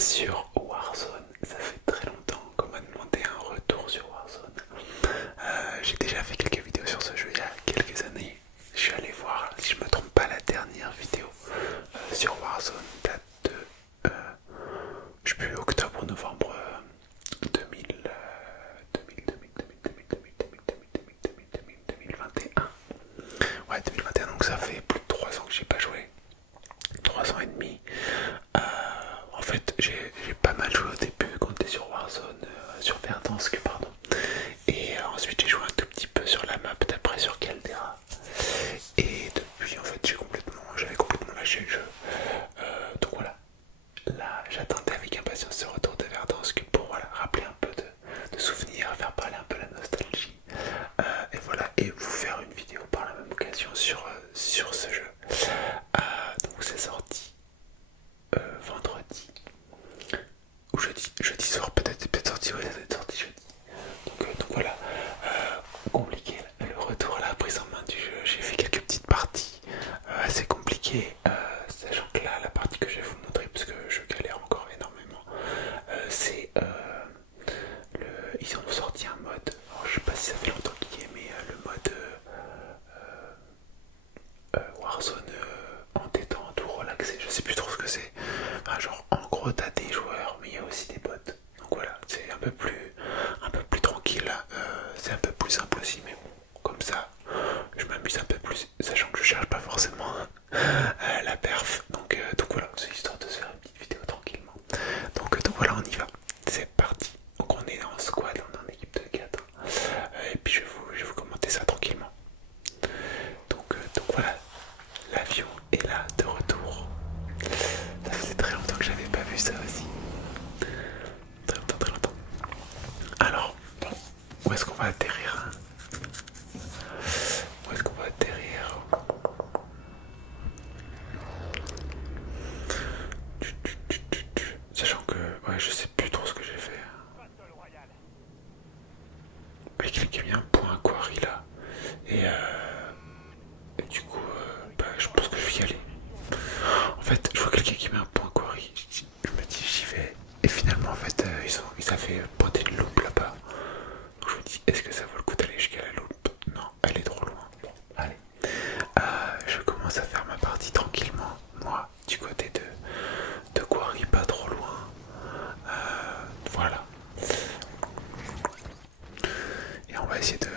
sur Warzone. Ça fait très longtemps qu'on m'a demandé un retour sur Warzone. J'ai déjà fait quelques vidéos sur ce jeu il y a quelques années. Je suis allé voir, si je me trompe pas, la dernière vidéo sur Warzone date de, je sais plus, octobre, novembre 2000, 2021. Ouais, 2021, donc ça fait plus de 3 ans que j'ai pas joué. 3 ans et demi. En fait, j'ai pas mal joué au début quand t'es sur Warzone, sur Verdansk, pardon. Et ensuite, j'ai joué un tout petit peu sur la map d'après sur Caldera. Et depuis, en fait, j'avais complètement lâché le jeu. Donc voilà. Là, j'attendais avec impatience ce retour de Verdansk pour voilà, rappeler un peu de souvenirs, faire parler un peu la nostalgie. Et voilà, et vous faire une vidéo par la même occasion sur ce jeu. Donc c'est sorti vendredi ou jeudi soir peut-être, c'est peut-être sorti, ouais, ça doit être sorti jeudi. Donc voilà, compliqué le retour à la prise en main du jeu. J'ai fait quelques petites parties assez compliquées, sachant que là, la partie que je vais vous montrer, parce que je galère encore énormément, c'est ils ont sorti un mode, alors, je sais pas si ça fait longtemps qu'il y est, mais le mode Warzone en détente ou relaxé, je sais plus trop ce que c'est. Enfin, genre en gros t'as des joueurs mais il y a aussi des bots. Donc voilà, c'est un peu plus tranquille, c'est un peu plus simple aussi, mais bon, comme ça je m'amuse un peu plus, sachant que je cherche pas forcément la perf. Donc voilà, c'est histoire de se faire une petite vidéo tranquillement. Donc voilà, on y va, c'est parti. Donc on est en squad, on est en équipe de 4. Et puis je vais vous commenter ça tranquillement. Donc voilà, l'avion est là de retour. Ça faisait très longtemps que j'avais pas vu ça aussi. Très longtemps, très longtemps. Alors, bon, où est-ce qu'on va atterrir, hein? Où est-ce qu'on va atterrir? Sachant que, ouais, je sais plus trop ce que j'ai fait. Il cliquait bien point quarry là. Et du coup, bah, je pense que je vais y aller. En fait, je vois quelqu'un qui met un point quarry. Je me dis, j'y vais. Et finalement, en fait, ils avaient pointé une loupe là-bas. Donc je me dis, est-ce que ça vaut le coup d'aller jusqu'à la loupe? Non, elle est trop loin. Bon, allez. Je commence à faire ma partie tranquillement. Moi, du côté de quarry, pas trop loin. Voilà. Et on va essayer de...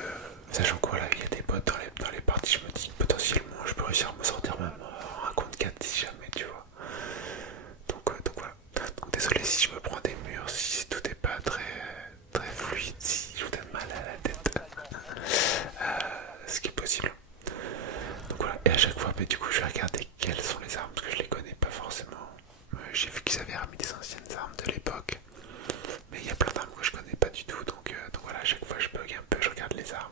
Sachant que voilà, il y a des bots dans les parties, je me dis que potentiellement je peux réussir à me sortir même en un contre 4 si jamais, tu vois. Donc voilà. Donc désolé si je me prends des murs, si tout n'est pas très fluide, si je vous donne mal à la tête. Ce qui est possible. Donc voilà. Et à chaque fois, mais du coup, je vais regarder quelles sont les armes, parce que je les connais pas forcément. J'ai vu qu'ils avaient remis des anciennes armes de l'époque. Mais il y a plein d'armes que je connais pas du tout, donc voilà, à chaque fois je bug un peu, je regarde les armes.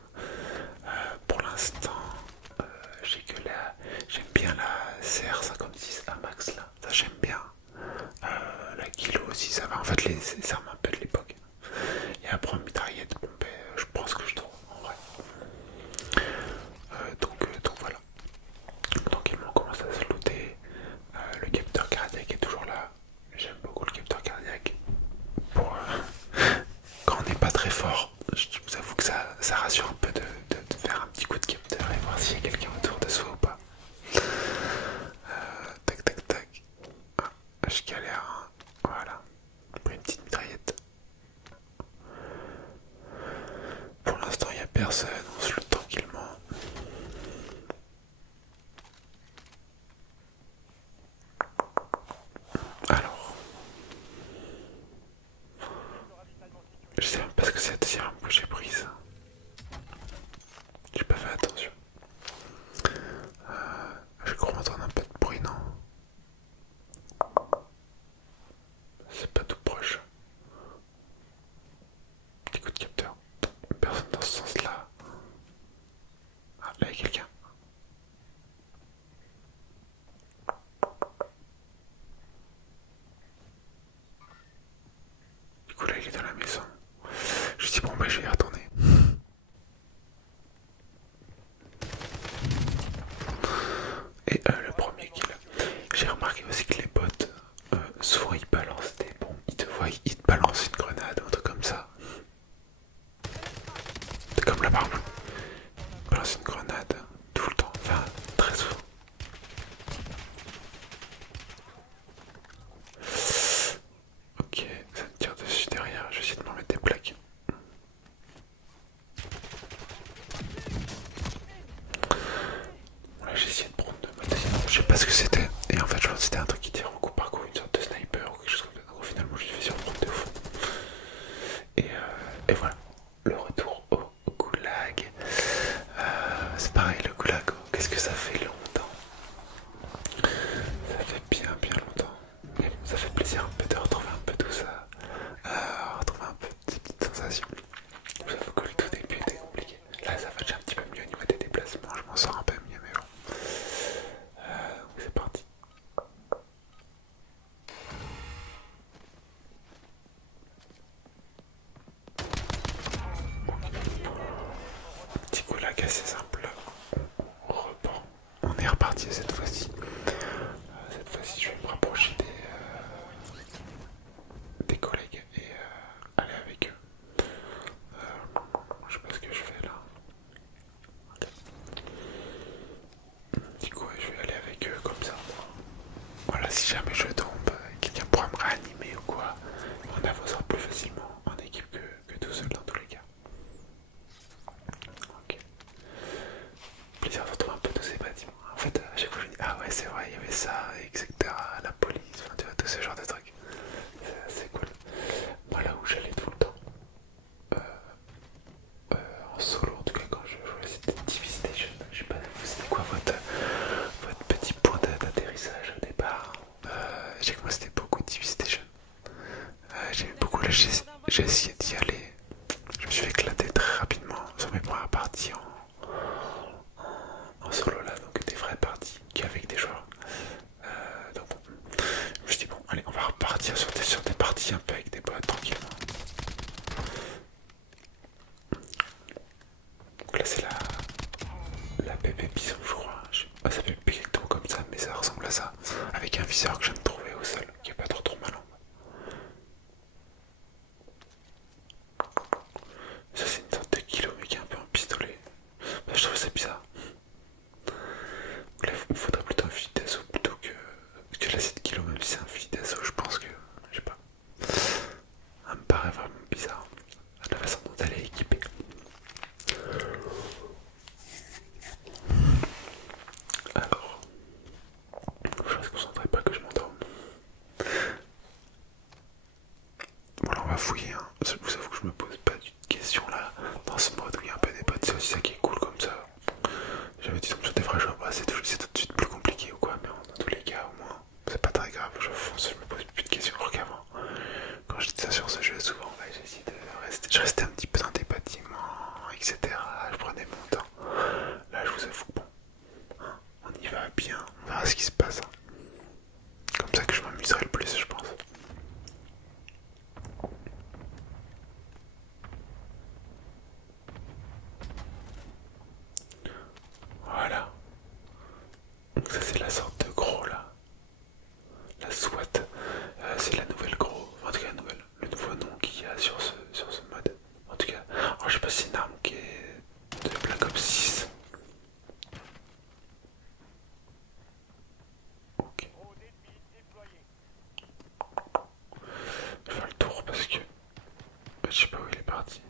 Pour l'instant, j'ai que j'aime bien la CR56 Amax là, ça j'aime bien. La Kilo aussi, ça va. En fait, les armes un peu de l'époque. Et après, en mitraillette, bon, ben, je pense que je trouve en vrai. Donc voilà. Donc il commence à se looter. métier cette fois-ci. Cette fois-ci, je vais me rapprocher des collègues et aller avec eux. Je sais pas ce que je fais là. Du coup, ouais, je vais aller avec eux comme ça. Voilà, si jamais je tombe, quelqu'un pourra me réanimer ou quoi. On avancera plus facilement en équipe que tout seul dans tous les cas. Ok. Plaisir de retrouver un peu tous ces bâtiments. En fait, à chaque fois je me dis, ah ouais, c'est vrai, il y avait ça, etc. La police, enfin, tu vois, tout ce genre de trucs. C'est cool. Moi, là où j'allais tout le temps, en solo, en tout cas, quand je jouais, c'était TV Station. Je sais pas, c'était quoi votre petit point d'atterrissage au départ? Je sais que moi, c'était beaucoup TV Station. J'aimais beaucoup, là, j'ai essayé d'y aller. Je me suis éclaté très rapidement sur mes premières parties en solo là, donc des vraies parties qu'avec des joueurs. Donc bon, je me suis dit bon, allez, on va repartir sur des parties un peu avec des potes tranquillement. Donc là c'est la bébé bison je crois. Ça s'appelle exactement comme ça, mais ça ressemble à ça. Avec un viseur que je viens de trouver au sol, qui est pas trop malin. Ça c'est une sorte de kilo mais qui est un peu en pistolet. Bah, je trouve ça bizarre. Là, il me faudrait plutôt un fusil d'assaut plutôt que la 7 kg, même si c'est un fusil d'assaut, je pense que, je sais pas, ça me paraît vraiment bizarre, la façon dont elle est équipée. Alors, je reste concentré, pas que je m'endorme. Bon là on va fouiller, hein. Je vous avoue que je me pose pas de questions là, dans ce mode où il y a un peu des potes, c'est aussi ça qui est cool comme ça. J'avais dit sur des vrais joueurs, bah, c'est tout de suite plus compliqué ou quoi, mais dans tous les cas au moins, c'est pas très grave, je fonce, je me pose plus de questions alors qu'avant. Quand je dis ça sur ce jeu, souvent, j'ai essayé de rester, je restais un petit peu dans des bâtiments, etc. Je prenais mon temps. Là, je vous avoue que bon, hein, on y va bien, on verra ce qui se passe. Comme ça que je m'amuserai le plus, je pense. Voilà. Donc ça c'est la sorte de gros là. La SWAT. C'est la nouvelle gros. En tout cas le nouveau nom qu'il y a sur ce mode. En tout cas, alors, je sais pas si c'est une arme qui est de Black Ops 6. Ok. Je vais faire le tour parce que je sais pas où il est parti.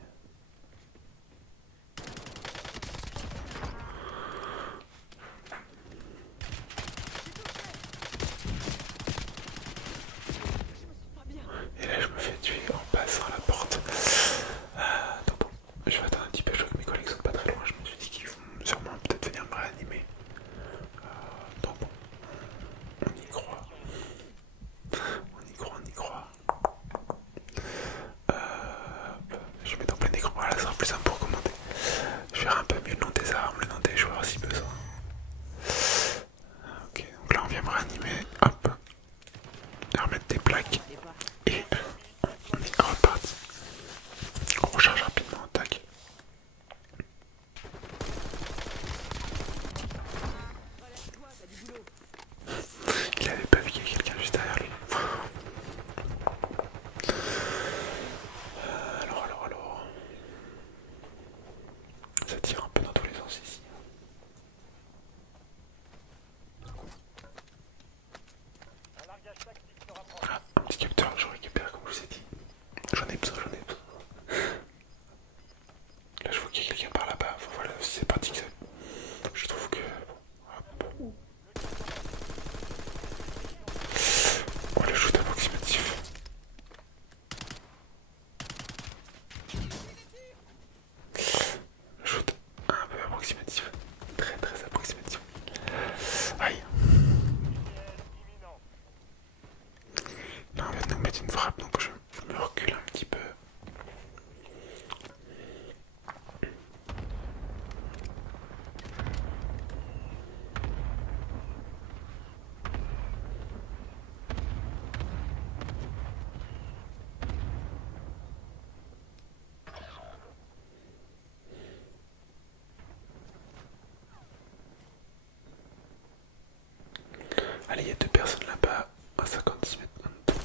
il y a deux personnes là-bas à 56 mètres.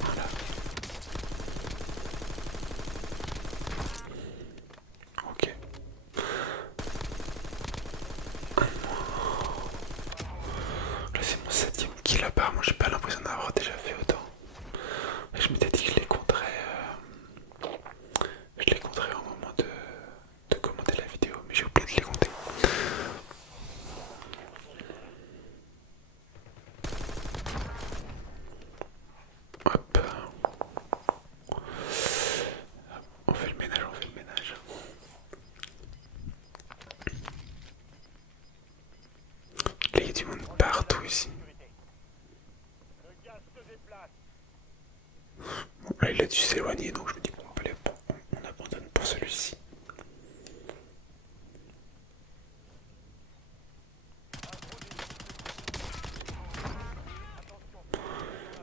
Voilà. Ok. Là c'est mon 7ème kill là-bas. Moi j'ai pas l'impression d'avoir déjà fait autant. Et je m'étais dit que je les compterais. Je les compterais au moment de commenter la vidéo, mais j'ai oublié de les compter. Hop. On fait le ménage, on fait le ménage. Là, il y a du monde partout ici. Bon, là, il a dû s'éloigner, donc je me dis bon, allez, on abandonne pour celui-ci.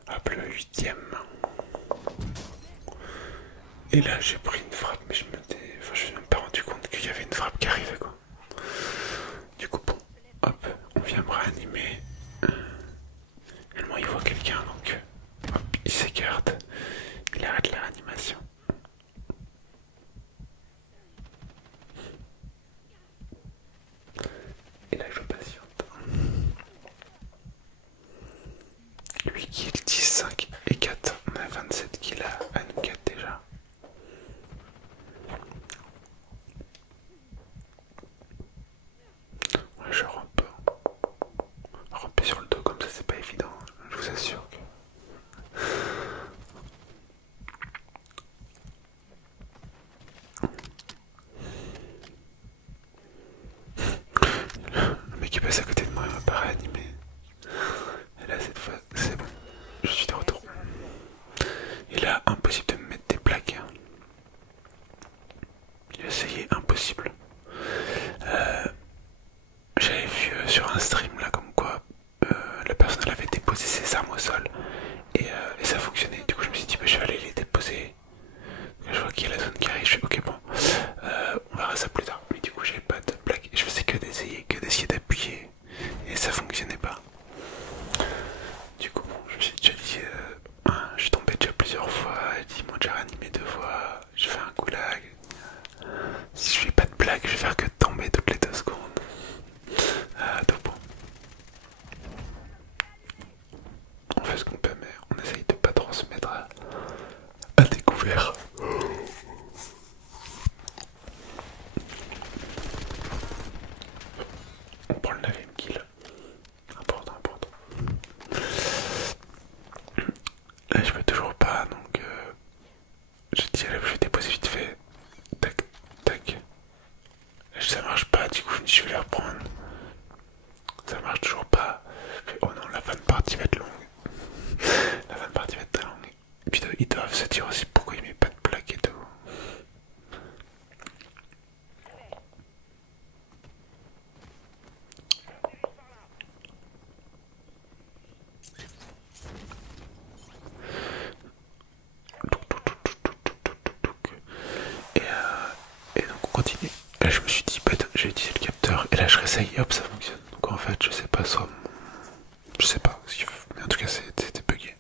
Hop, le 8ème. Et là, j'ai pris une frappe, mais je me suis même pas rendu compte qu'il y avait une frappe qui arrivait, quoi. Du coup, bon, hop, on vient me réanimer. Finalement, il voit quelqu'un, donc hop, il s'écarte. Il arrête la réanimation. Et là, je patiente. 8 kills, 10, 5 et 4. On a 27 kills à nous 4 déjà. Ouais, je rampe. Ramper sur le dos comme ça, c'est pas évident. Je vous assure que. Le mec qui passe à côté de moi, il m'a pas réanimé. Et là, cette fois, c'est bon. Je suis de retour. Et là, impossible de me mettre des plaques. J'ai essayé, impossible. J'avais vu sur un stream là comme quoi la personne elle avait déposé ses armes au sol et ça fonctionnait. Du coup je me suis dit bah, je vais aller les déposer. Je vois qu'il y a la zone qui arrive, je fais ok bon on verra ça plus tard. Mais du coup j'avais pas de plaque et je faisais que d'essayer d'appuyer et ça fonctionnait pas. Du coup bon je me suis déjà dit je suis tombé déjà plusieurs fois, ils m'ont déjà réanimé 2 fois, je fais un goulag. Si je fais pas de blague, je vais faire que tomber toutes les 2 secondes. Donc bon. On fait ce qu'on peut, mais on essaye de pas trop se mettre à découvert. On prend le 9ème kill. Important, important. Là, je peux toujours pas, donc je dis, allez, je vais déposer vite fait. Tac, tac. Ça marche pas, du coup, je vais les reprendre. Ça marche toujours pas. Oh non, la fin de partie va être longue. La fin de partie va être très longue. Et puis ils doivent se dire aussi pourquoi il met pas de plaque et tout. Et donc on continue. Là je me suis dit, bah, j'ai utilisé le capteur et là je réessaye et hop ça fonctionne. Donc en fait je sais pas, soit je sais pas ce qu'il faut, mais en tout cas c'était bugué.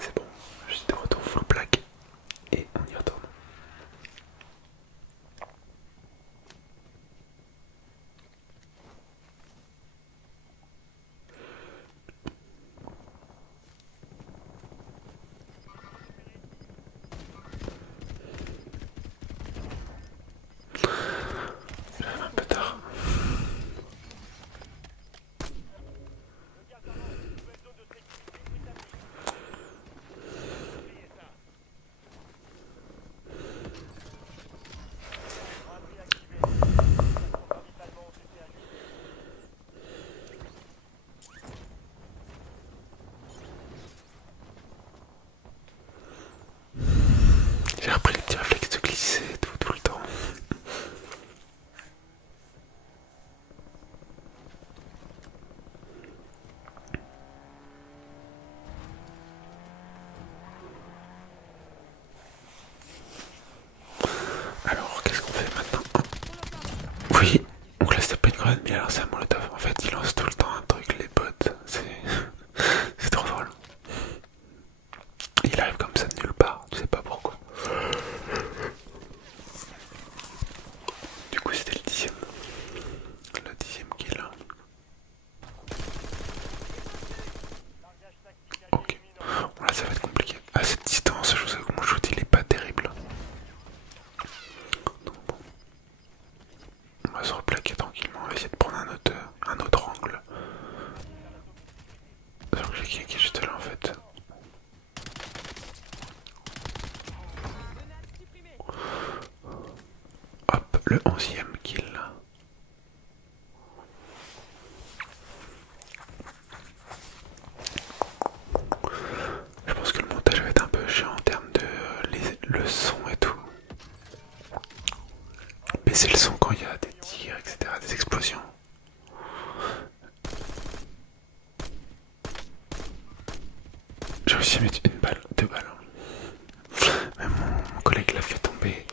C'est bon, je suis de retour full plaque et on y retourne. J'arrive un peu tard. 11e kill. Je pense que le montage va être un peu chiant en termes de le son et tout. Baisser le son quand il y a des tirs, etc., des explosions. J'ai réussi à mettre une balle, deux balles. Même mon collègue l'a fait tomber.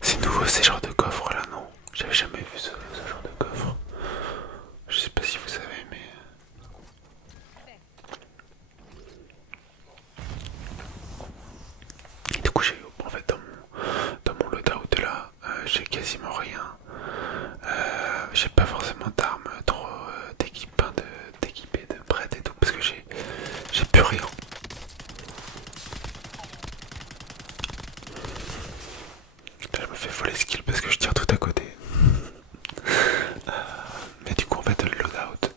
C'est nouveau ces genres de coffres là, non? J'avais jamais vu ce genre de coffre. Je sais pas si vous savez, mais... Et du coup, j'ai en fait dans mon loadout là, j'ai quasiment rien. J'ai pas forcément d'armes trop d'équipées, de prêtes et tout, parce que j'ai plus rien. Là, je me fais voler skill parce que je tire tout à côté. Mais du coup, en fait, le loadout,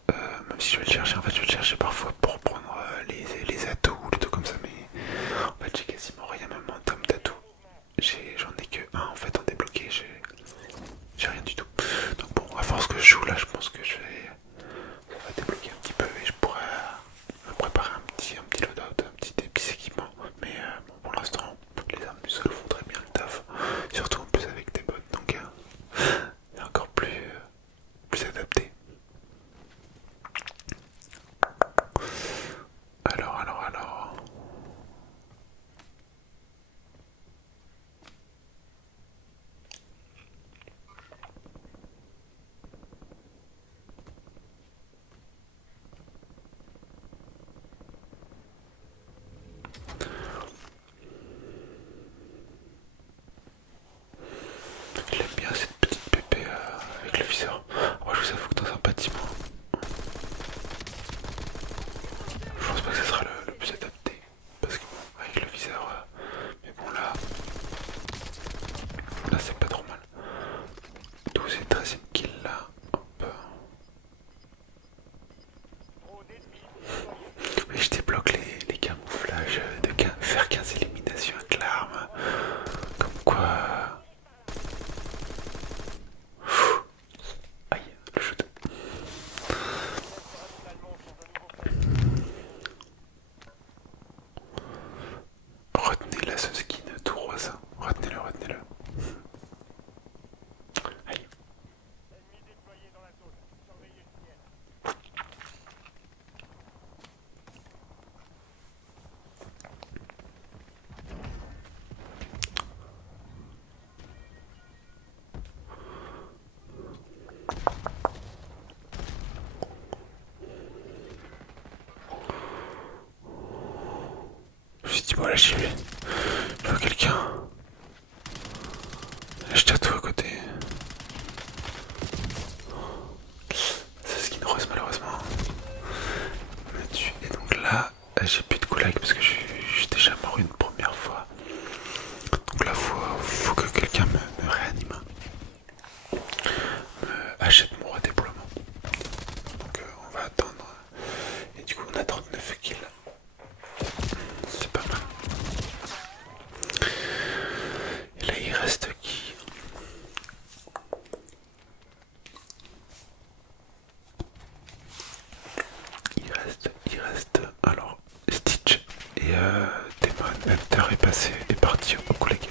même si je vais le chercher, en fait, je vais le chercher parfois pour prendre les atouts ou les trucs comme ça, mais en fait, j'ai quasiment rien, même en termes d'atouts. J'en ai que un en fait en débloqué, j'ai rien du tout. Donc bon, à force que je joue là, je pense que ça va débloquer un petit peu et je pourrais me préparer un petit loadout, des petits équipements. Mais bon, pour l'instant, les armes du sol font très bien le taf, surtout en plus avec des bots, donc c'est encore plus adapté. Alors. J'aime bien cette petite pépé avec le viseur. Moi je vous avoue que dans un bâtiment, je pense pas que ce sera le plus adapté. Parce que bon, avec le viseur, mais bon là c'est pas trop mal. 12 et 13e kill là. Hop. Oui, je débloque les camouflages de faire 15 éliminations avec l'arme. Comme quoi. Aïe, le shoot. Retenez là ce skin tout rose. Retenez-le. Aïe. Je me suis dit, bon là j'y vais. Je vois quelqu'un. Je tire tout à côté. Ce skin rose malheureusement me tue. Et donc là, j'ai plus de collègues parce que je suis déjà mort une première fois. Donc là, faut que quelqu'un me réanime. Achète mon redéploiement. Donc on va attendre. Et du coup, on a 39 kills. C'est pas mal. Et là, il reste qui? Il reste alors Stitch et Demon Hunter est parti au collègue.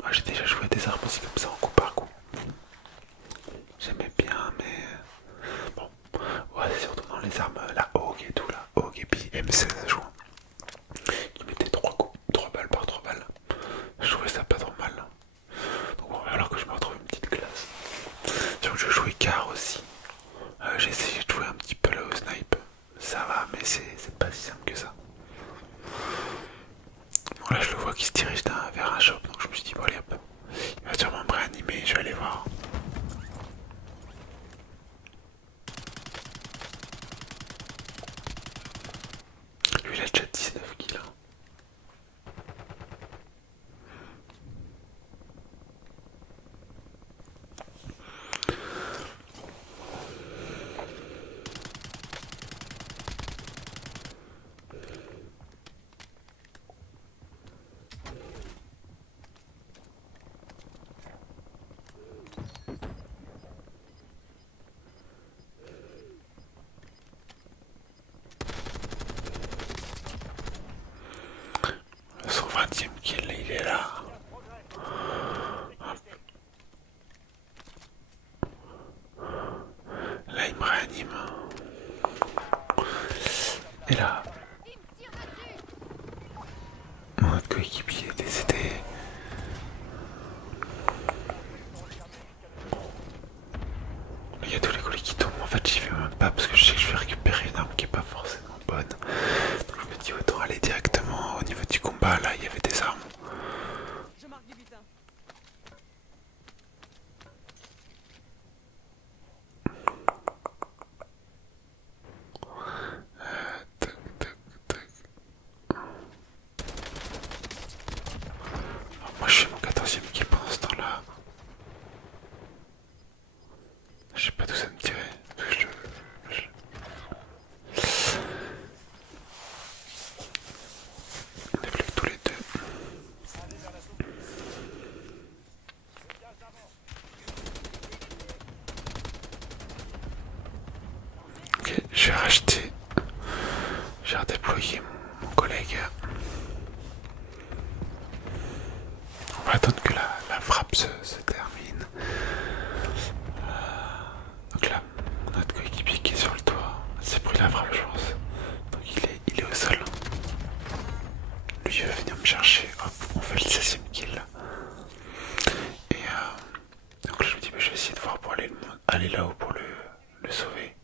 Moi j'ai déjà joué des armes aussi comme ça en coup par coup. J'aimais bien mais bon, ouais c'est surtout dans les armes, la Hog et tout là, Hog et puis M16 je crois. Qui mettait 3 balles par 3 balles. Je trouvais ça pas trop mal. Donc bon, alors que je me retrouve une petite classe. Donc je jouais car aussi. J'ai essayé de jouer un petit peu là au snipe. Ça va mais c'est pas si simple que ça. Bon là je le vois qui se dirige vers un shop, donc je me suis dit bon allez hop, il va sûrement me réanimer, je vais aller voir. Et là, mon autre coéquipier est décédé. Il y a tous les colis qui tombent. En fait, j'y vais même pas parce que je sais que je vais récupérer une arme qui est pas forcément bonne. Donc je me dis autant aller directement au niveau du combat. Là, il y avait des armes. Je marque du butin. Tac, tac, tac. Alors, moi, je fais mon 14e kill pendant ce temps-là. Je sais pas d'où ça me tirait. On est plus que tous les deux. Ok, je vais racheter. J'ai redéployé mon collègue. On va attendre que la frappe se termine. Donc là, mon autre coéquipier qui est sur le toit s'est pris la frappe, je pense. Donc il est au sol. Lui il va venir me chercher. Hop, on fait le 16e kill. Et donc là je me dis bah, je vais essayer de voir pour aller là-haut pour le sauver.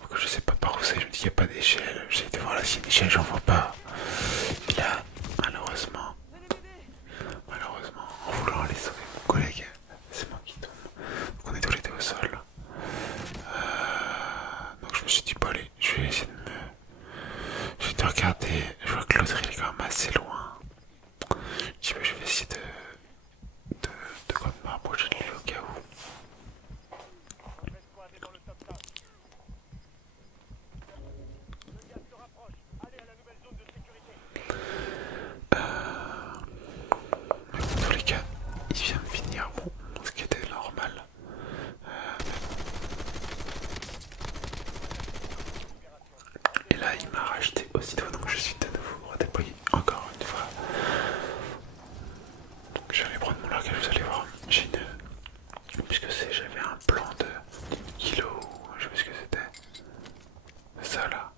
Donc je sais pas par où c'est, je me dis qu'il n'y a pas d'échelle. J'essaie de voir là s'il y a une échelle, j'en vois pas. Et là, malheureusement, en voulant aller sauver mon collègue, c'est moi qui tombe. Donc on est tous les deux au sol. Donc je me suis dit bon allez, je vais essayer de je vais te regarder. Je vois que l'autre il est quand même assez loin. Je dis bah, je vais essayer de quoi me rapprocher de lui au cas où. Mais dans tous les cas, il vient de finir, bon, ce qui était normal. Et là, il m'a racheté aussitôt, donc je suis de nouveau redéployé encore une fois. Donc je vais aller prendre mon largage, vous allez voir. J'ai une. Puisque j'avais un plan de kilo, je sais pas ce que c'était. Ça là.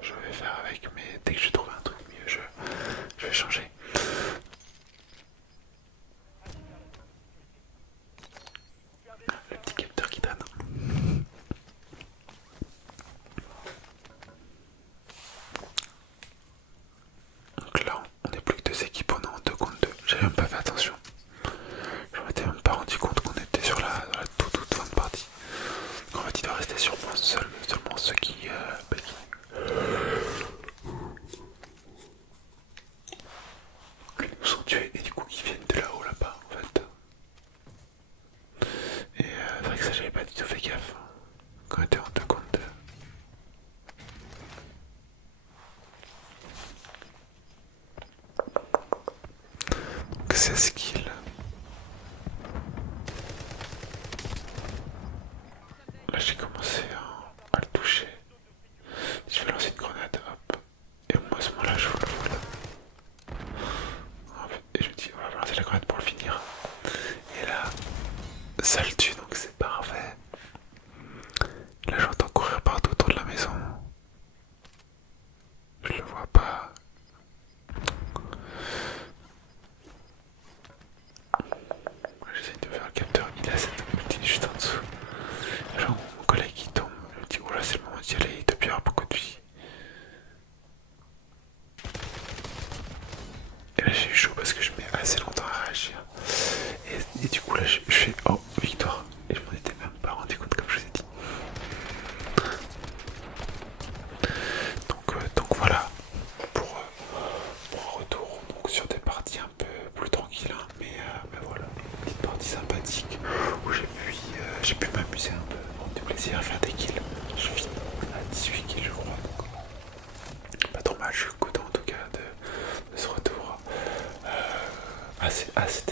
Je vais faire avec, mais dès que je trouve un truc mieux, je vais changer. Le petit capteur qui traîne. Donc là, on n'est plus que deux équipes, on est en 2 contre 2. J'avais même pas fait attention. Je m'étais même pas rendu compte qu'on était sur la toute fin de partie. Donc en fait, il doit rester sur moi seulement ceux qui nous sont tués et du coup qui viennent de là-haut là-bas en fait. Et c'est vrai que ça j'avais pas du tout fait gaffe quand on était en 2 contre 2. Donc c'est skill. Là j'ai commencé à le toucher. Je vais lancer une grenade, hop. Et moi à ce moment-là je vois le vol. Et je me dis on va lancer la grenade pour le finir. Et là ça le tue donc c'est parfait. Là j'entends courir partout autour de la maison. Je le vois pas. J'essaie de faire le capteur, il a cette ultime juste en dessous. Genre mon collègue qui tombe, je me dis oh là c'est le moment d'y aller, il doit plus avoir beaucoup de vie. Et là j'ai eu chaud parce que je mets assez longtemps à réagir. Et du coup là je fais oh victoire. Et je m'en étais même pas rendu compte comme je vous ai dit. Donc voilà pour un retour donc, sur des parties un peu plus tranquilles hein, mais voilà, une petite partie sympathique où j'ai pu m'amuser un peu, prendre du plaisir à faire des kills. Je finis à 18 kills je crois donc pas trop mal, je suis content en tout cas de ce retour assez